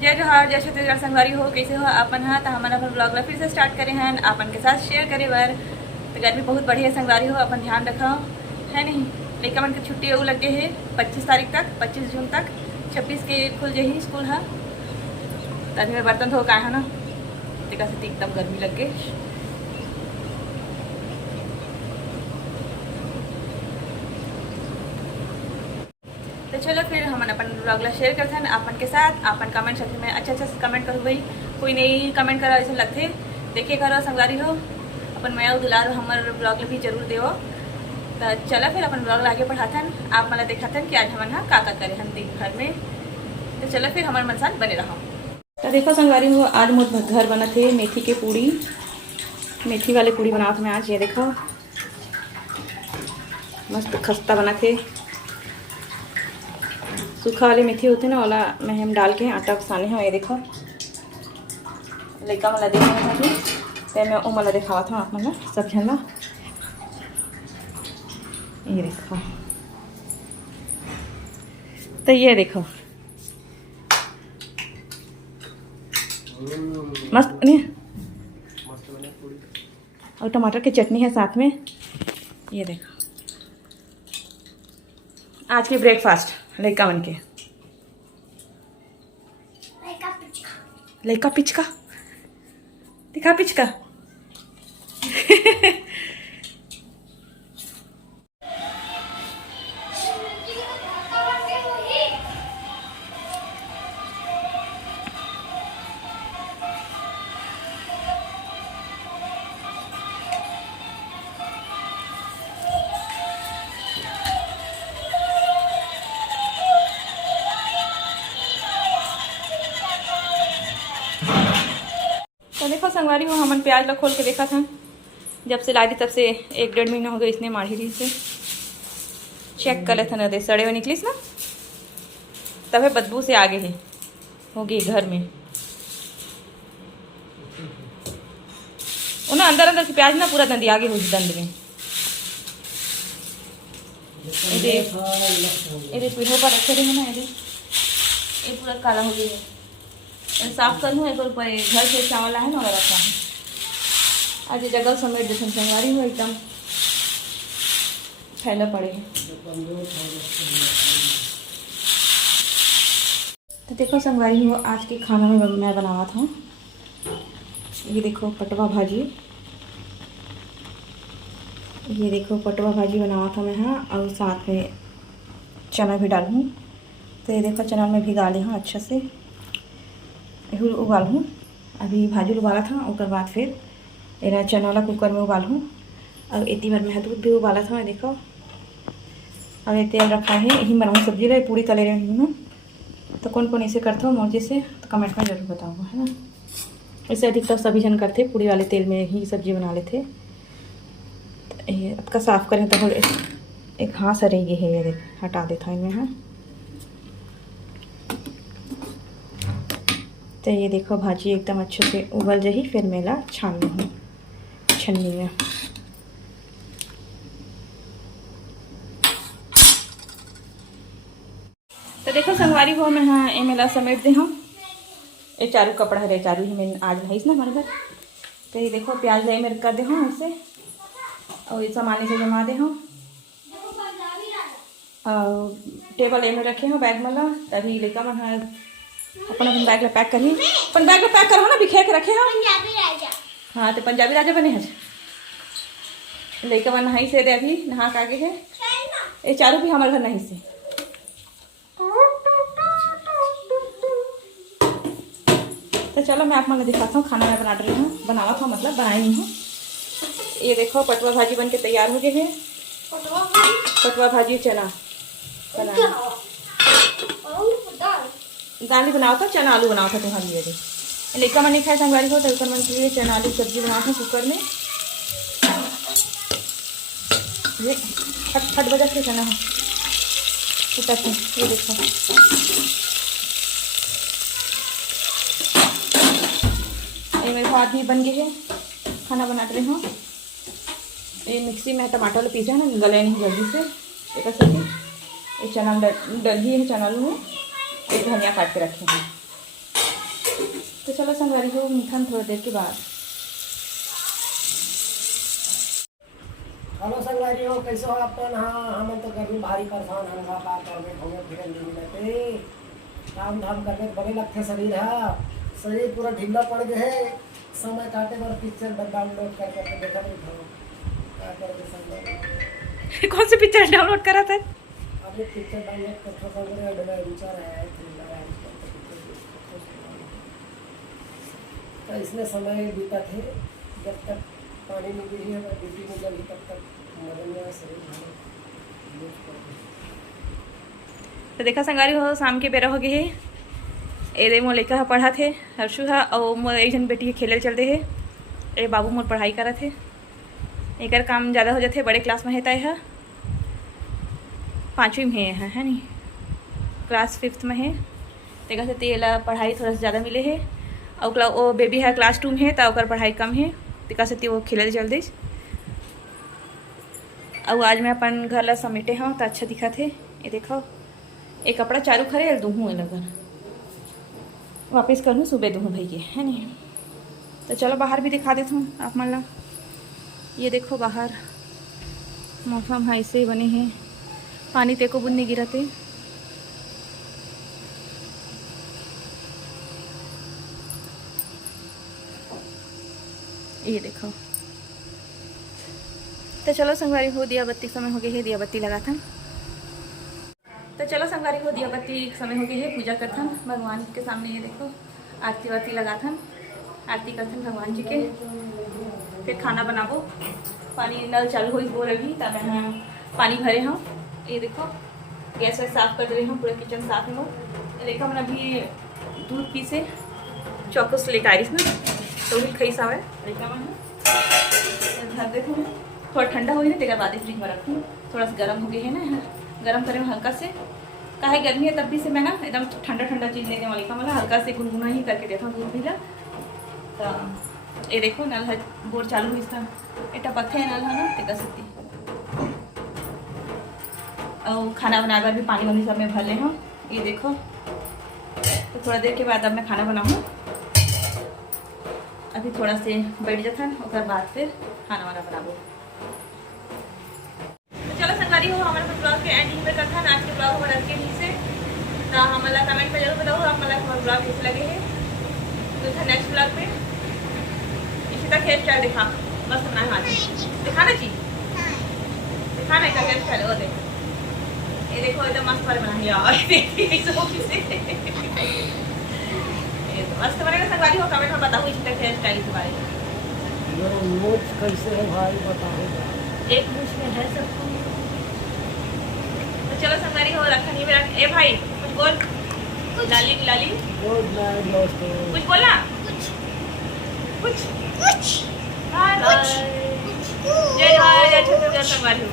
जय जोहार जय छत्तीसगढ़ संगवारी हो कैसे हो आपन हाँ तो हमारा अपन ब्लॉग ला फिर से स्टार्ट करे हैं आपन के साथ शेयर करे बार। तो गर्मी बहुत बढ़िया संगवारी हो अपन ध्यान रखो है नहीं। लड़का मन की छुट्टी वो लगे है 25 तारीख तक 25 जून तक 26 के खुल जाही स्कूल है। तभी मैं बर्तन धो का है ना देखा से एकदम गर्मी लग गई। तो चलो फिर हम अपन ब्लॉग ला शेयर करते हैं अपन के साथ। अपन कमेंट सेक्शन में अच्छा कमेंट करो भाई, कोई नहीं कमेंट करा ऐसे लगते देखिए करो संगवारी हो अपन मैं दुलार हमारे ब्लॉग भी जरूर देव। तो चलो फिर अपन ब्लॉग आगे बढ़ाते हैं आप मतलब दिखाते हैं कि आज हम का करे हम दिन भर में। तो चलो फिर हमारे मन साथ बने रहो। तो देखो संगवारी हो आज मोट घर बना थे मेथी के पूड़ी, मेथी वाले पूड़ी बनाओ मैं आज। ये देखो मस्त खस्ता बना थे, सूखा वाले मेथी होते ना वाला में हम डाल के आटा साने हैं। ये देखो लड़का मला देखा था तो मैं वो मला दिखावा था आप मतलब सब झलना। ये देखो तो ये देखो मस्त नहीं और टमाटर की चटनी है साथ में। ये देखो आज की ब्रेकफास्ट लड़का बन के लड़का पिचका दिखा पिचका तो देखो संगवारी हो हमन प्याज ला खोल के देखा था जब से लाई थी तब से 1-1.5 महीना हो गया इसने मारी रही से चेक कर लेते ना दे सड़े हुए निकलीस ना तब है बदबू से आगे है हो गई घर में वो ना अंदर अंदर की प्याज ना पूरा दंदी आगे हुई दंड में। ये पीढ़ों पर रखे रहे ना ये पूरा काला हो गया है। साफ कर लूँ एक और घर से चावल है ना रखा है आज ये जगह समेट देते संगवारी हो एकदम फैला पड़े हैं। तो देखो संगवारी हो आज के खाना में मैं बनावा था ये देखो पटवा भाजी। ये देखो पटवा भाजी बनावा था मैं हाँ और साथ में चना भी डालूँ। तो ये देखो चना में भिगा ली हाँ अच्छा से उबाल हूँ। अभी भाजी उबाला था उसके बाद फिर एना चना वाला कुकर में उबाल हूँ और इतनी बार मैं दूध भी उबाला था देखो। और ये तेल रखा है यही बनाऊँ सब्जी रहे पूरी तले रही हूँ। तो कौन कौन इसे करते हो मर्जी से तो कमेंट में ज़रूर बताऊँगा है ना। इसे अधिकतर सभी जन करते पूरी वाले तेल में ही सब्जी बना लेते। तो ये अब का साफ़ करें तो एक हाथ से रही है ये देख हटा देता इनमें हाँ। तो ये देखो भाजी एकदम अच्छे से उबल जाही फिर मेला छान लूँ छन्नी में। तो देखो संगवारी हो मैं हाँ ये मेला समेट दे हूँ ये चारू कपड़ा है चारू ही मैं आज नहीं ना हमारे घर। तो ये देखो प्याज दही में कर दे हूँ ऐसे और ये सामान से जमा दे हूँ और टेबल ए में रखे हूँ बैग में तभी लेकर मैं अपन बैग में पैक करी अपन बैग में पैक करो ना बिखेर के रखे हम हाँ तो पंजाबी राजा बने हैं लेकर मैं नहाई से दे अभी नहा के आगे है ये चारू भी हमारे घर नहीं से। तो चलो मैं आप मन दिखाता हूँ खाना मैं बना रही हूँ बनावा था मतलब बनाई नहीं हूँ। ये देखो पटवा भाजी बन के तैयार हो गए हैं। पटवा भाजी चना बना दाल ही बनाओ था चना आलू बनाओ था तुम्हारी ये लेका मैंने खाया संगवारी को तो ऊपर मन के लिए चना आलू सब्जी बनाओ था कुकर में। ये फट बजा के चना है ये देखो ये मेरे हाथ भी बन गए हैं खाना बना रही हूँ। ये मिक्सी में टमाटर पीसे है ना गले नहीं जल्दी से एक सके ये चना डली है चना आलू में एक धनिया काट के रखे हैं चलो संगवारी हो मिठन थोड़ी देर के बाद। हेलो संगवारी हो, कैसे हो अपन? हाँ, हम तो गर्मी भारी परेशान हम का करबे घूमे फिरे नहीं मिलते, काम धाम करने बड़े लगते शरीर है, शरीर पूरा ढीला पड़ गए है। समय काटे पर पिक्चर डाउनलोड कर करके देखा नहीं था, क्या करबे संगवारी। कौन सी पिक्चर डाउनलोड करा था? अभी पिक्चर डाउनलोड करता संगवारी मेरा विचार है तो इसमें समय बीता थे जब तक पानी नहीं गिरी है, ड्यूटी में जब तब तक मदन में शरीर तो देखा संगारी हो शाम के बेरा हो गए है। ए मोर लड़का पढ़ा थे हर्षु हा और मोर एक जन बेटी के खेले चलते है। ए बाबू मोर पढ़ाई करा थे, एक काम ज़्यादा हो जाते बड़े क्लास में है तय है 5वीं में है नी, क्लास 5th में है। तेगा से तेला पढ़ाई थोड़ा सा ज़्यादा मिले है और वो बेबी है क्लास 2 में है तो पढ़ाई कम है, तेका से वो खेले चल दी। और आज मैं अपन घर ला समेटे हाँ तो अच्छा दिखा थे। ये देखो एक कपड़ा चारू खरे दूहूँ लगन वापस करूँ सुबह दूहूँ भाई के है नहीं। तो चलो बाहर भी दिखा देता हूँ आप मान ला। ये देखो बाहर मौसम हाँ ऐसे ही बने हैं, पानी तेको बुन नहीं गिराते। ये देखो। तो चलो संगवारी हो दिया बत्ती समय हो गई है, दिया बत्ती लगा था। तो चलो संगवारी हो दिया बत्ती समय हो गई है, पूजा करथन भगवान के सामने। ये देखो आरती वारती लगाथन, आरती करथन भगवान जी के। फिर खाना बनाबो, पानी नल चालू हो बोल रही तब मैं पानी भरे हूँ। ये देखो गैस वैस साफ कर रही हूँ, पूरा किचन साफ हो। ये देखो मैंने अभी दूध पी से चौकस लेकर आई ना तो भी खई सावे देखा मैं देखो थोड़ा ठंडा हो गया बाद फ्रिज में रखूँ। थोड़ा सा गर्म हो गई है ना, गर्म करें हल्का से, काहे गर्मी है तब भी से मैं ना एकदम ठंडा ठंडा चीज़ लेने वाली का मतलब हल्का से गुनगुना ही करके देता हूँ दूध भी ला। तो ये देखो नल है बोर चालू हुई इसका एटा पत्थे नल है ना तेका सकती। और खाना बनाकर भी पानी वानी सब में भर ले हूँ। ये देखो तो थोड़ा देर के बाद अब मैं खाना बनाऊँ। अभी थोड़ा से बैठ जाता है और बाद फिर खाना वाना बनाबो। तो चलो संगवारी हो हमारे ब्लॉग के एंडिंग में करता है आज के ब्लॉग हमारे के नीचे। तो हमारा कमेंट में जरूर बताओ हमारा ब्लॉग कैसे लगे है। तो नेक्स्ट ब्लॉग में इसी तरह हेयर स्टाइल दिखा बस अपना हाथ दिखाना चाहिए, दिखाना का हेयर स्टाइल। और देखो ये देखो एकदम मस्त वाले बना मस्त बनेगा संगवारी हो। कमेंट में बताओ इसी तरह हेयर स्टाइल के बारे में। कैसे है भाई बताओ, एक मुझ में है सब कुछ। तो चलो संगवारी हो रखा नहीं मेरा। ए भाई कुछ बोल, लाली लाली कुछ बोला, कुछ कुछ कुछ। बाय बाय, जय जय छत्तीसगढ़ संगवारी हो।